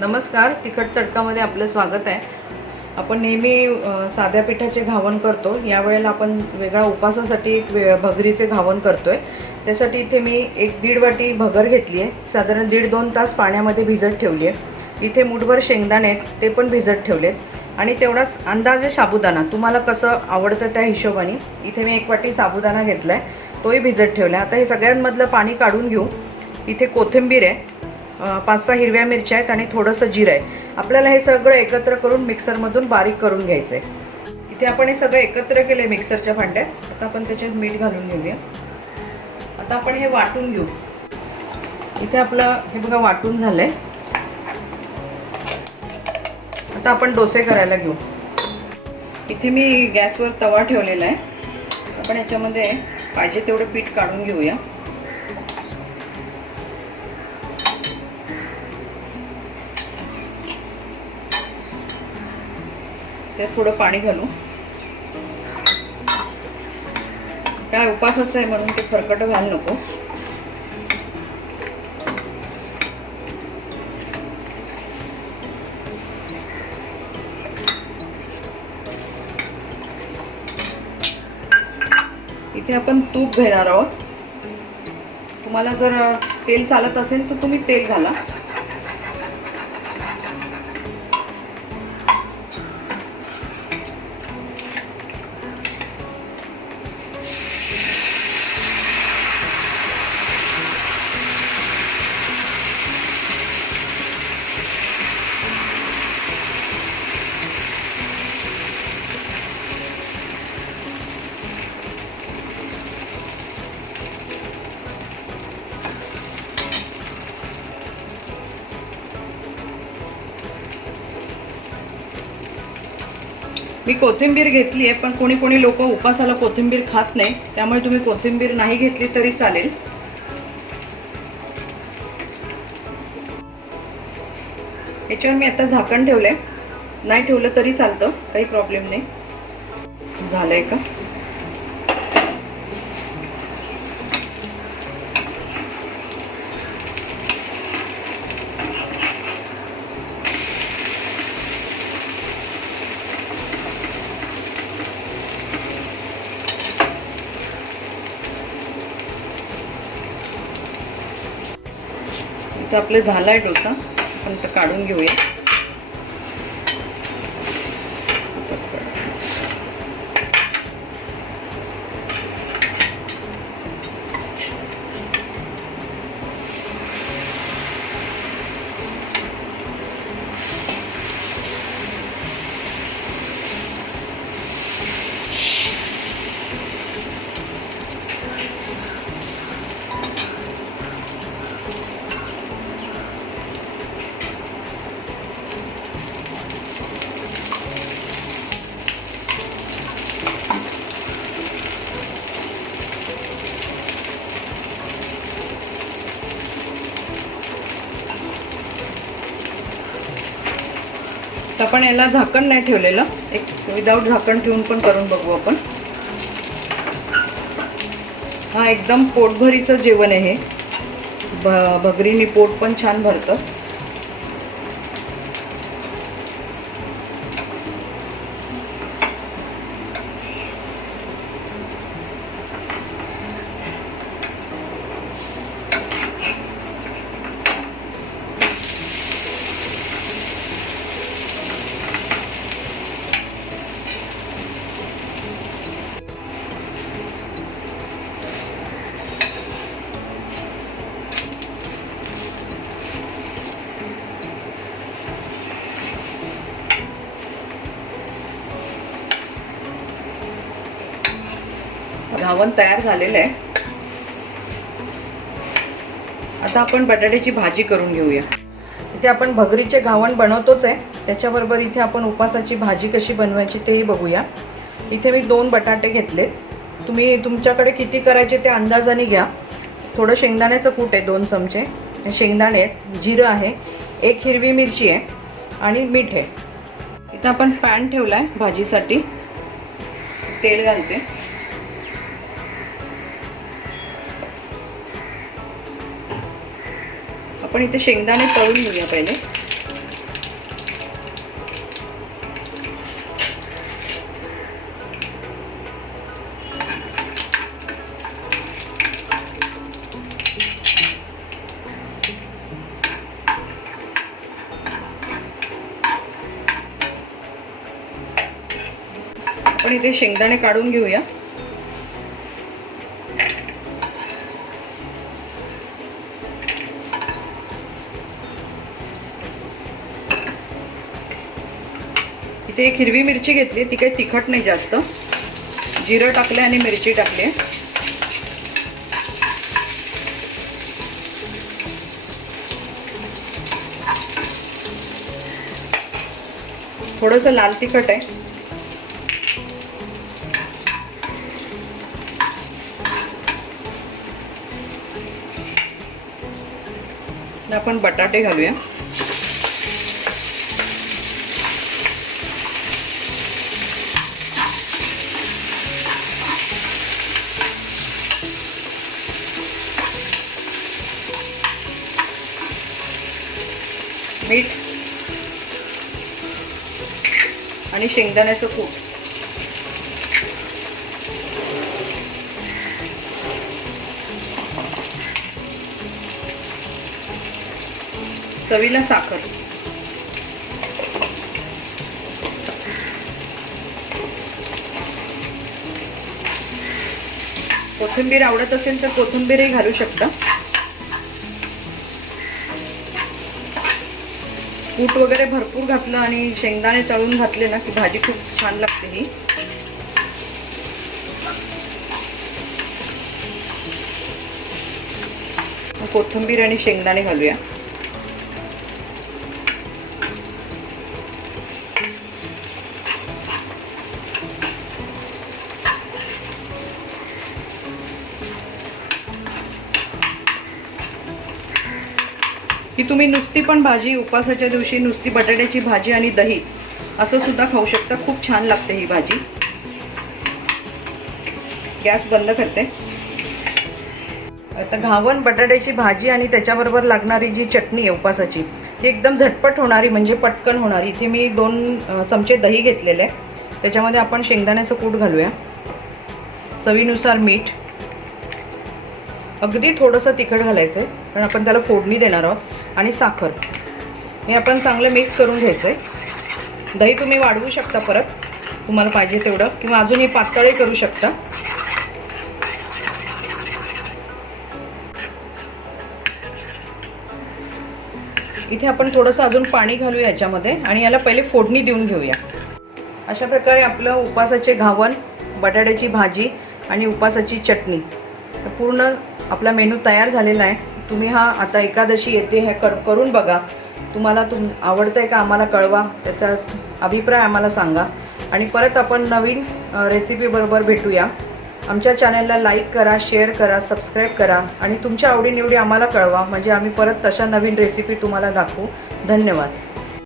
नमस्कार, तिखट तडकामध्ये आपलं स्वागत आहे। आपण नेहमी साध्या पिठाचे घावण करतो। यावेळेला आपण वेगळा उपासासाठी एक भगरीचे घावण करतोय। त्यासाठी इथे मी 1-1.5 वाटी भगर घेतली आहे। साधारण 1.5-2 तास पाण्यामध्ये भिजत ठेवली आहे। इथे मुठभर शेंगदाणे ते पण भिजत ठेवले आणि तेवढाच अंदाजे साबुदाणा तुम्हाला कसं आवडतं त्या हिशोबाने इथे मी 1 वाटी साबुदाणा घेतलाय, तोही भिजत ठेवला। आता हे सगळ्यांमधलं पाणी काढून घेऊ। इथे कोथिंबीर आहे, 5-6 हिरव्या मिरच्या आहेत आणि थोडंसं जिरं आहे। आपल्याला हे सगळं एकत्र करून मिक्सरमधून बारीक करून घ्यायचं आहे। इथे आपण हे सगळं एकत्र केले मिक्सरच्या भांड्यात। आता आपण त्याच्यात मीठ घालून घेऊया। आता आपण हे वाटून घेऊ। इथे आपलं हे बघा वाटून झालंय। आता आपण डोसे करायला घेऊ। इथे मी गॅसवर तवा ठेवलेला आहे। आपण याच्यामध्ये पाहिजे तेवढं पीठ काढून घेऊया। त्यात थोडं पाणी घालू। काय उपासाचं आहे म्हणून ते फरकट व्हायला नको। इथे आपण तूप घेणार आहोत। तुम्हाला जर तेल चालत असेल तर तुम्ही तेल घाला। मी कोथिंबीर घेतली आहे, पण कोणी कोणी लोक उपासाला कोथिंबीर खात नाही, त्यामुळे तुम्ही कोथिंबीर नाही घेतली तरी चालेल। याच्यावर मी आता झाकण ठेवलंय, नाही ठेवलं तरी चालतं, काही प्रॉब्लेम नाही। झालंय का? इथे आपले झालाय डोसा, आपण तो काढून घेऊया। आपण याला झाकण नाही ठेवलेलं, एक विदाउट झाकण ठेवून पण करून बघू आपण। हा एकदम पोटभरीचं जेवण आहे हे। भगरीने पोट पण छान भरतं। घावण तयार झालेलं आहे। आता आपण बटाट्याची भाजी करून घेऊया। इथे आपण भगरीचे घावण बनवतोच आहे, त्याच्याबरोबर इथे आपण उपासाची भाजी कशी बनवायची तेही बघूया। इथे मी 2 बटाटे घेतलेत। तुम्ही तुमच्याकडे किती करायचे ते अंदाजाने घ्या। थोडं शेंगदाण्याचं कूट आहे, 2 चमचे शेंगदाणे आहेत, जिरं आहे, 1 हिरवी मिरची आहे आणि मीठ आहे। इथे आपण पॅन ठेवलाय भाजीसाठी, तेल घालते। आपण इथे शेंगदाणे तळून घेऊया पहिले। आपण इथे शेंगदाणे काढून घेऊया. इथे एक हिरवी मिरची घेतली, ती काही तिखट नाही जास्त. जिरं टाकले आणि मिरची टाकली. थोडंसं लाल तिखट आहे. आपण बटाटे घालूया. मीठ आणि शेंगदाण्याचं कूट. चवीला साखर. कोथिंबीर आवडत असेल तर कोथिंबीरही घालू शकता. कूट वगैरे भरपूर घातलं आणि शेंगदाणे तळून घातले ना की भाजी खूप छान लागते ही. कोथिंबीर आणि शेंगदाणे घालूया. ही तुम्ही नुसती पण भाजी उपवासाच्या दिवशी नुसती बटाट्याची भाजी आणि दही असं सुद्धा खाऊ शकता. खूप छान लागते ही भाजी. गॅस बंद करते. आता घावन बटाट्याची भाजी आणि त्याच्याबरोबर लागणारी जी चटणी आहे उपवासाची ती एकदम झटपट होणारी, म्हणजे पटकन होणारी. इथे मी 2 चमचे दही घेतलेले आहे. त्याच्यामध्ये आपण शेंगदाण्याचं कूट घालूया. चवीनुसार मीठ. अगदी थोडंसं तिखट घालायचं आहे कारण आपण त्याला फोडणी देणार आहोत. आणि साखर. हे आपण चांगलं मिक्स करून घ्यायचं आहे. दही तुम्ही वाढवू शकता परत तुम्हाला पाहिजे तेवढं, किंवा अजूनही पातळही करू शकता. इथे आपण थोडंसं अजून पाणी घालूया याच्यामध्ये आणि याला पहिले फोडणी देऊन घेऊया. अशा प्रकारे आपलं उपवासाचे घावन, बटाट्याची भाजी आणि उपवासाची चटणी पूर्ण आपला मेनू तयार झालेला आहे. तुम्ही हा आता एकादशी येते हे करून बघा. तुम्हाला आवडतंय का आम्हाला कळवा. त्याचा अभिप्राय आम्हाला सांगा. आणि परत आपण नवीन रेसिपीबरोबर भेटूया. आमच्या चॅनलला लाईक करा, शेअर करा, सबस्क्राईब करा आणि तुमच्या आवडीनिवडी आम्हाला कळवा, म्हणजे आम्ही परत तशा नवीन रेसिपी तुम्हाला दाखवू. धन्यवाद.